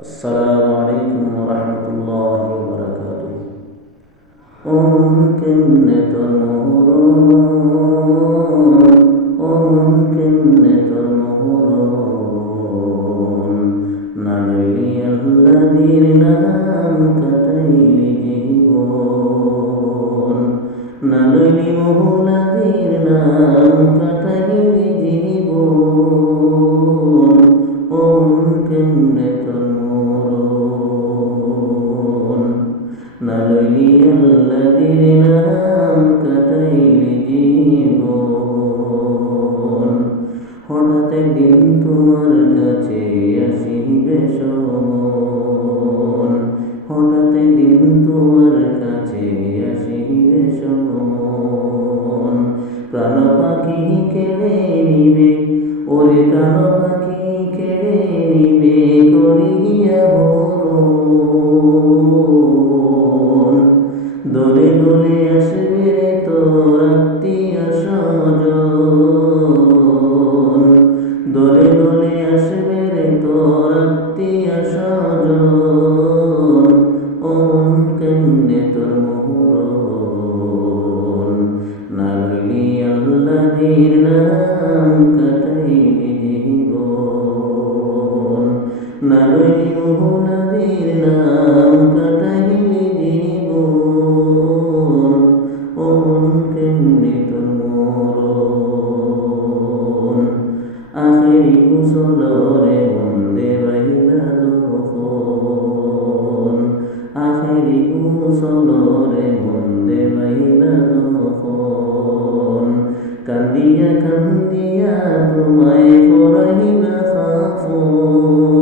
السلام عليكم ورحمة الله وبركاته. وممكن تمرون وممكن تمرون نلي الذين كتيل جيبون نلي الذين كتيل جيبون وممكن نلي الذين كتيل জীবন হঠাৎ একদিন তোমার কাছে আসিবে সমন হঠাৎ একদিন তোমার কাছে আসিবে সমন প্রাণ পাখি কেড়ে নিবে ওরে প্রাণ পাখি কেড়ে নিবে করিয়া দলে দলে আসবে তোর আত্মীয় স্বজন দলে দলে আসবে তোর আত্মীয় স্বজন ওমন কেমনে তোর মোহরন না লইলি আল্লাহর নাম কাটাইবে জীবন না লইলি মোহনাদের নাম কাটাইবে জীবন ওমন কেমনে তোর মরণ আখেরি কুশলরে মন দেবাইবা যখন আখেরি কুশলরে মন দেবাইবা যখন কান্দিয়া কান্দিয়া তোমায় পরাইবা খাফন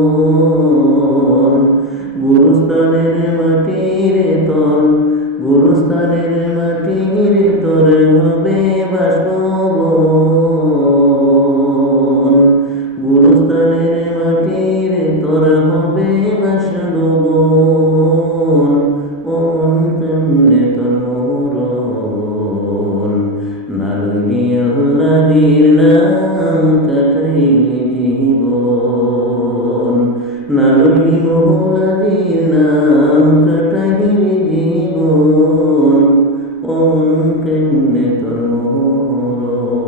গুরুস্থানের মাটিরে তোর গুরুস্থানের মাটির তোর হবে বাসভবন গুরুস্থানের মাটির তোর হবে বাসভবন ওমন কেমনে তোর মরণ না লইলি আল্লাহর নাম কাটাইলে জীবন না লইলি মোহনাদের নাম কাটাইলে জীবন ওমন কেমনে তোর মরণ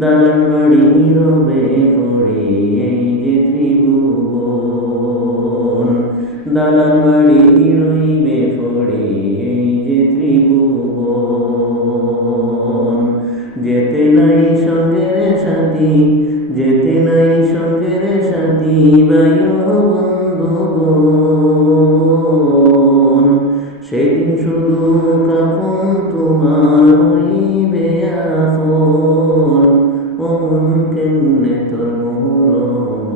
দালান বাড়ি রবে পড়ে এই যে ত্রিভুবন দালান বাড়ি রইবে পড়ে এই যে ত্রিভুবন যেতে নাই সঙ্গের সাথী যেতে নাই সঙ্গের সাথী বায়ু বন্ধুগণ সেদিন শুধু কাপন তোমার হইবে আফন ওমন কেমনে তোর মরণ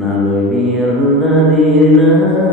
না লইলি আল্লাহর নাম